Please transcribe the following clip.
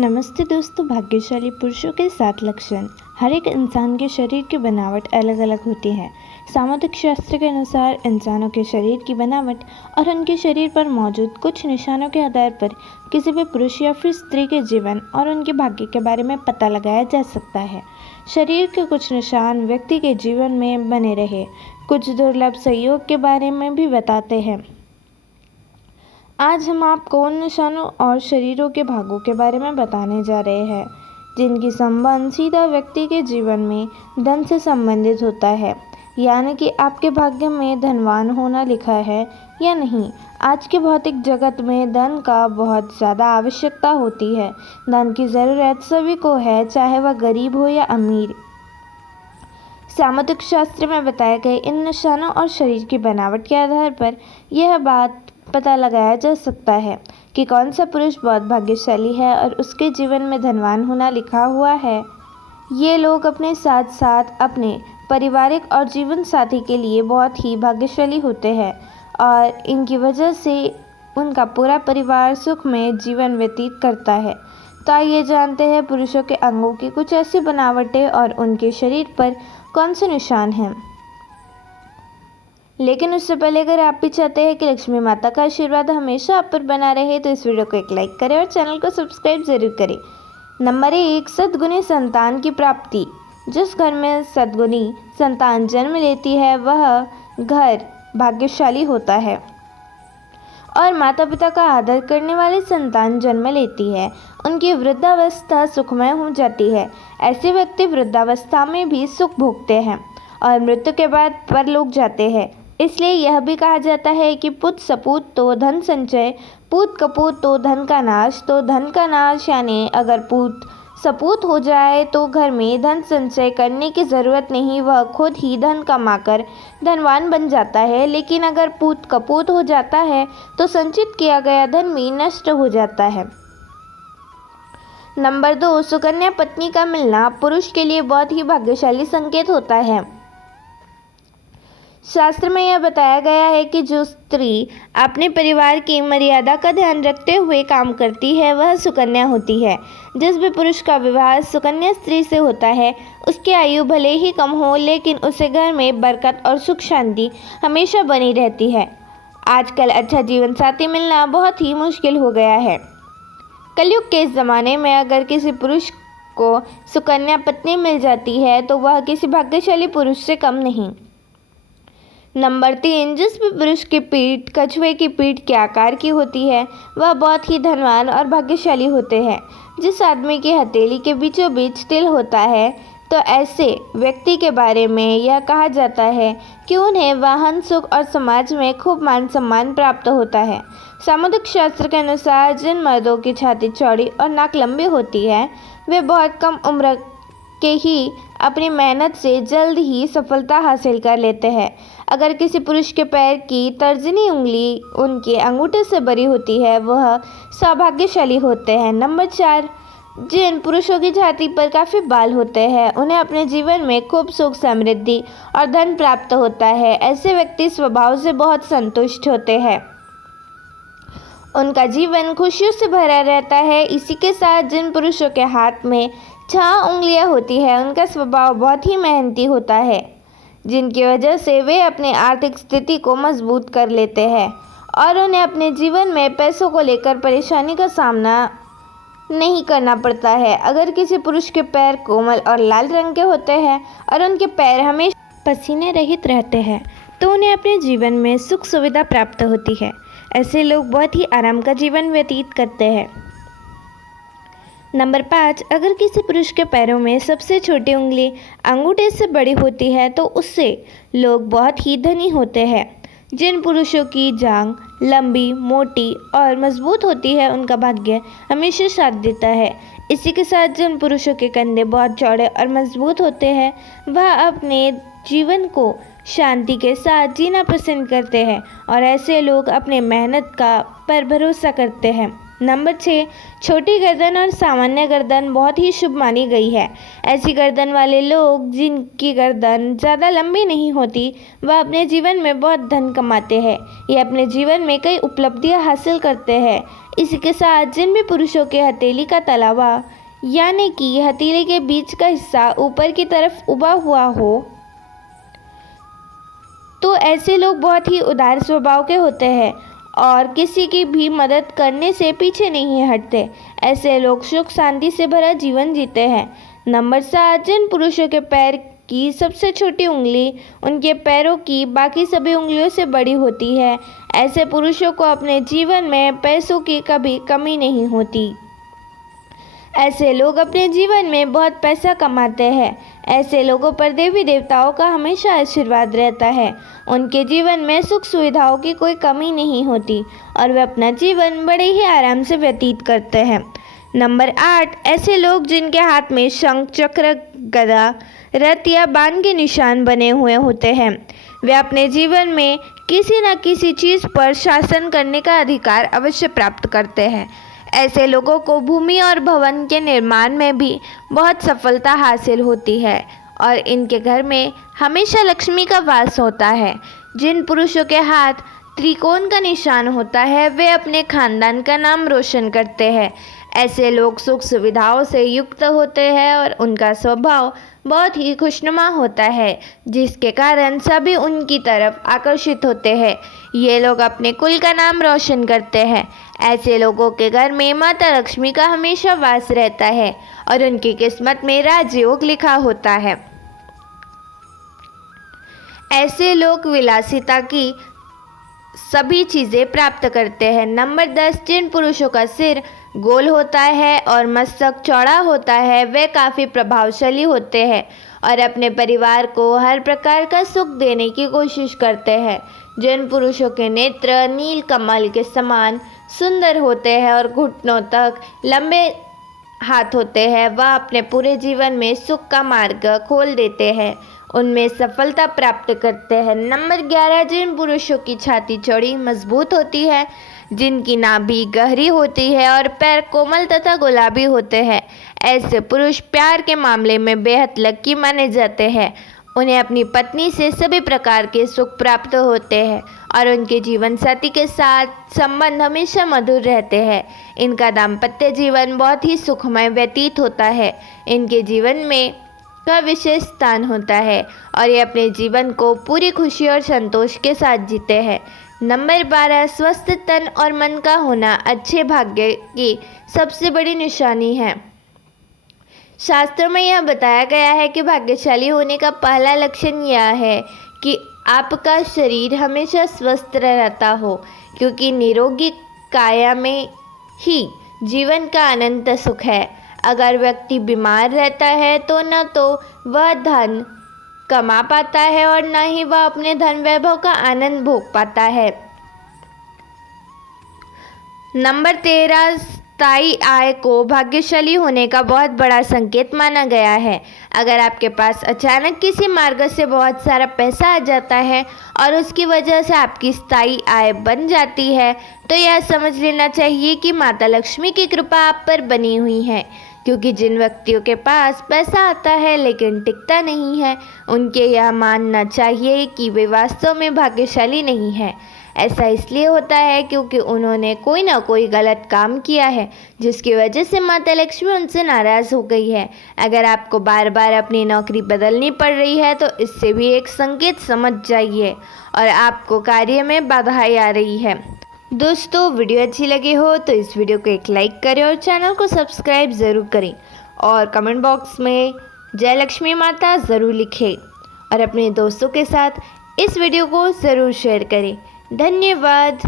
नमस्ते दोस्तों। भाग्यशाली पुरुषों के 7 लक्षण। हर एक इंसान के शरीर की बनावट अलग अलग होती है। सामुदायिक शास्त्र के अनुसार इंसानों के शरीर की बनावट और उनके शरीर पर मौजूद कुछ निशानों के आधार पर किसी भी पुरुष या फिर स्त्री के जीवन और उनके भाग्य के बारे में पता लगाया जा सकता है। शरीर के कुछ निशान व्यक्ति के जीवन में बने रहे कुछ दुर्लभ संयोग के बारे में भी बताते हैं। आज हम आपको उन निशानों और शरीरों के भागों के बारे में बताने जा रहे हैं जिनकी संबंध सीधा व्यक्ति के जीवन में धन से संबंधित होता है, यानी कि आपके भाग्य में धनवान होना लिखा है या नहीं। आज के भौतिक जगत में धन का बहुत ज़्यादा आवश्यकता होती है। धन की ज़रूरत सभी को है, चाहे वह गरीब हो या अमीर। सामुदायिक शास्त्र में बताए गए इन निशानों और शरीर की बनावट के आधार पर यह बात पता लगाया जा सकता है कि कौन सा पुरुष बहुत भाग्यशाली है और उसके जीवन में धनवान होना लिखा हुआ है। ये लोग अपने साथ साथ अपने पारिवारिक और जीवन साथी के लिए बहुत ही भाग्यशाली होते हैं और इनकी वजह से उनका पूरा परिवार सुख में जीवन व्यतीत करता है। तो आइए जानते हैं पुरुषों के अंगों की कुछ ऐसी बनावटें और उनके शरीर पर कौन से निशान हैं। लेकिन उससे पहले अगर आप भी चाहते हैं कि लक्ष्मी माता का आशीर्वाद हमेशा आप पर बना रहे तो इस वीडियो को एक लाइक करें और चैनल को सब्सक्राइब जरूर करें। नंबर 1, सद्गुणी संतान की प्राप्ति। जिस घर में सद्गुणी संतान जन्म लेती है वह घर भाग्यशाली होता है और माता पिता का आदर करने वाली संतान जन्म लेती है। उनकी वृद्धावस्था सुखमय हो जाती है। ऐसे व्यक्ति वृद्धावस्था में भी सुख भोगते हैं और मृत्यु के बाद परलोक जाते हैं। इसलिए यह भी कहा जाता है कि पुत सपूत तो धन संचय, पूत कपूत तो धन का नाश। तो धन का नाश यानी अगर पूत सपूत हो जाए तो घर में धन संचय करने की ज़रूरत नहीं, वह खुद ही धन कमाकर धनवान बन जाता है। लेकिन अगर पूत कपूत हो जाता है तो संचित किया गया धन भी नष्ट हो जाता है। नंबर 2, सुकन्या पत्नी का मिलना पुरुष के लिए बहुत ही भाग्यशाली संकेत होता है। शास्त्र में यह बताया गया है कि जो स्त्री अपने परिवार की मर्यादा का ध्यान रखते हुए काम करती है वह सुकन्या होती है। जिस भी पुरुष का विवाह सुकन्या स्त्री से होता है उसकी आयु भले ही कम हो लेकिन उसे घर में बरकत और सुख शांति हमेशा बनी रहती है। आजकल अच्छा जीवन साथी मिलना बहुत ही मुश्किल हो गया है। कलयुग के इस ज़माने में अगर किसी पुरुष को सुकन्या पत्नी मिल जाती है तो वह किसी भाग्यशाली पुरुष से कम नहीं। नंबर 3, जिस भी पुरुष की पीठ कछुए की पीठ के आकार की होती है वह बहुत ही धनवान और भाग्यशाली होते हैं। जिस आदमी की हथेली के बीचों बीच तिल होता है तो ऐसे व्यक्ति के बारे में यह कहा जाता है कि उन्हें वाहन सुख और समाज में खूब मान सम्मान प्राप्त होता है। सामुदायिक शास्त्र के अनुसार जिन मर्दों की छाती चौड़ी और नाक लंबी होती है वे बहुत कम उम्र के ही अपनी मेहनत से जल्द ही सफलता हासिल कर लेते हैं। अगर किसी पुरुष के पैर की तर्जनी उंगली उनके अंगूठे से बड़ी होती है वह सौभाग्यशाली होते हैं। नंबर 4, जिन पुरुषों की छाती पर काफ़ी बाल होते हैं उन्हें अपने जीवन में खूब सुख समृद्धि और धन प्राप्त होता है। ऐसे व्यक्ति स्वभाव से बहुत संतुष्ट होते हैं, उनका जीवन खुशियों से भरा रहता है। इसी के साथ जिन पुरुषों के हाथ में 6 उंगलियां होती है उनका स्वभाव बहुत ही मेहनती होता है, जिनकी वजह से वे अपनी आर्थिक स्थिति को मजबूत कर लेते हैं और उन्हें अपने जीवन में पैसों को लेकर परेशानी का सामना नहीं करना पड़ता है। अगर किसी पुरुष के पैर कोमल और लाल रंग के होते हैं और उनके पैर हमेशा पसीने रहित रहते हैं तो उन्हें अपने जीवन में सुख सुविधा प्राप्त होती है। ऐसे लोग बहुत ही आराम का जीवन व्यतीत करते हैं। नंबर 5, अगर किसी पुरुष के पैरों में सबसे छोटी उंगली अंगूठे से बड़ी होती है तो उससे लोग बहुत ही धनी होते हैं। जिन पुरुषों की जांघ लंबी, मोटी और मजबूत होती है उनका भाग्य हमेशा साथ देता है। इसी के साथ जिन पुरुषों के कंधे बहुत चौड़े और मजबूत होते हैं वह अपने जीवन को शांति के साथ जीना पसंद करते हैं और ऐसे लोग अपने मेहनत का पर भरोसा करते हैं। नंबर 6, छोटी गर्दन और सामान्य गर्दन बहुत ही शुभ मानी गई है। ऐसी गर्दन वाले लोग जिनकी गर्दन ज़्यादा लंबी नहीं होती, वह अपने जीवन में बहुत धन कमाते हैं। ये अपने जीवन में कई उपलब्धियां हासिल करते हैं। इसी के साथ जिन भी पुरुषों के हथेली का तलावा यानी कि हथेली के बीच का हिस्सा ऊपर की तरफ उबा हुआ हो, तो ऐसे लोग बहुत ही उदार स्वभाव के होते हैं और किसी की भी मदद करने से पीछे नहीं हटते। ऐसे लोग सुख शांति से भरा जीवन जीते हैं। नंबर 7, जिन पुरुषों के पैर की सबसे छोटी उंगली उनके पैरों की बाकी सभी उंगलियों से बड़ी होती है, ऐसे पुरुषों को अपने जीवन में पैसों की कभी कमी नहीं होती। ऐसे लोग अपने जीवन में बहुत पैसा कमाते हैं। ऐसे लोगों पर देवी देवताओं का हमेशा आशीर्वाद रहता है। उनके जीवन में सुख सुविधाओं की कोई कमी नहीं होती और वे अपना जीवन बड़े ही आराम से व्यतीत करते हैं। नंबर 8, ऐसे लोग जिनके हाथ में शंख, चक्र, गदा, रथ या बाण के निशान बने हुए होते हैं, वे अपने जीवन में किसी न किसी चीज़ पर शासन करने का अधिकार अवश्य प्राप्त करते हैं। ऐसे लोगों को भूमि और भवन के निर्माण में भी बहुत सफलता हासिल होती है और इनके घर में हमेशा लक्ष्मी का वास होता है। जिन पुरुषों के हाथ त्रिकोण का निशान होता है, वे अपने खानदान का नाम रोशन करते हैं। ऐसे लोग सुख सुविधाओं से युक्त होते हैं और उनका स्वभाव बहुत ही खुशनुमा होता है, जिसके कारण सभी उनकी तरफ आकर्षित होते हैं। ये लोग अपने कुल का नाम रोशन करते हैं। ऐसे लोगों के घर में माता लक्ष्मी का हमेशा वास रहता है और उनकी किस्मत में राजयोग लिखा होता है। ऐसे लोग विलासिता की सभी चीज़ें प्राप्त करते हैं। नंबर 10, जिन पुरुषों का सिर गोल होता है और मस्तक चौड़ा होता है, वे काफ़ी प्रभावशाली होते हैं और अपने परिवार को हर प्रकार का सुख देने की कोशिश करते हैं। जिन पुरुषों के नेत्र नील कमल के समान सुंदर होते हैं और घुटनों तक लंबे हाथ होते हैं, वह अपने पूरे जीवन में सुख का मार्ग खोल देते हैं, उनमें सफलता प्राप्त करते हैं। नंबर 11, जिन पुरुषों की छाती चौड़ी मजबूत होती है, जिनकी नाभि गहरी होती है और पैर कोमल तथा गुलाबी होते हैं, ऐसे पुरुष प्यार के मामले में बेहद लकी माने जाते हैं। उन्हें अपनी पत्नी से सभी प्रकार के सुख प्राप्त होते हैं और उनके जीवन साथी के साथ संबंध हमेशा मधुर रहते हैं। इनका दाम्पत्य जीवन बहुत ही सुखमय व्यतीत होता है। इनके जीवन में का विशेष स्थान होता है और ये अपने जीवन को पूरी खुशी और संतोष के साथ जीते हैं। नंबर 12, स्वस्थ तन और मन का होना अच्छे भाग्य की सबसे बड़ी निशानी है। शास्त्रों में यह बताया गया है कि भाग्यशाली होने का पहला लक्षण यह है कि आपका शरीर हमेशा स्वस्थ रहता हो, क्योंकि निरोगी काया में ही जीवन का अनंत सुख है। अगर व्यक्ति बीमार रहता है तो न तो वह धन कमा पाता है और न ही वह अपने धन वैभव का आनंद भोग पाता है। नंबर 13, स्थायी आय को भाग्यशाली होने का बहुत बड़ा संकेत माना गया है। अगर आपके पास अचानक किसी मार्ग से बहुत सारा पैसा आ जाता है और उसकी वजह से आपकी स्थायी आय बन जाती है, तो यह समझ लेना चाहिए कि माता लक्ष्मी की कृपा आप पर बनी हुई है। क्योंकि जिन व्यक्तियों के पास पैसा आता है लेकिन टिकता नहीं है, उनके यह मानना चाहिए कि वे वास्तव में भाग्यशाली नहीं है। ऐसा इसलिए होता है क्योंकि उन्होंने कोई ना कोई गलत काम किया है, जिसकी वजह से माता लक्ष्मी उनसे नाराज़ हो गई है। अगर आपको बार बार अपनी नौकरी बदलनी पड़ रही है तो इससे भी एक संकेत समझ जाइए और आपको कार्य में बाधाएं आ रही है। दोस्तों, वीडियो अच्छी लगी हो तो इस वीडियो को एक लाइक करें और चैनल को सब्सक्राइब ज़रूर करें और कमेंट बॉक्स में जय लक्ष्मी माता ज़रूर लिखें और अपने दोस्तों के साथ इस वीडियो को ज़रूर शेयर करें। धन्यवाद।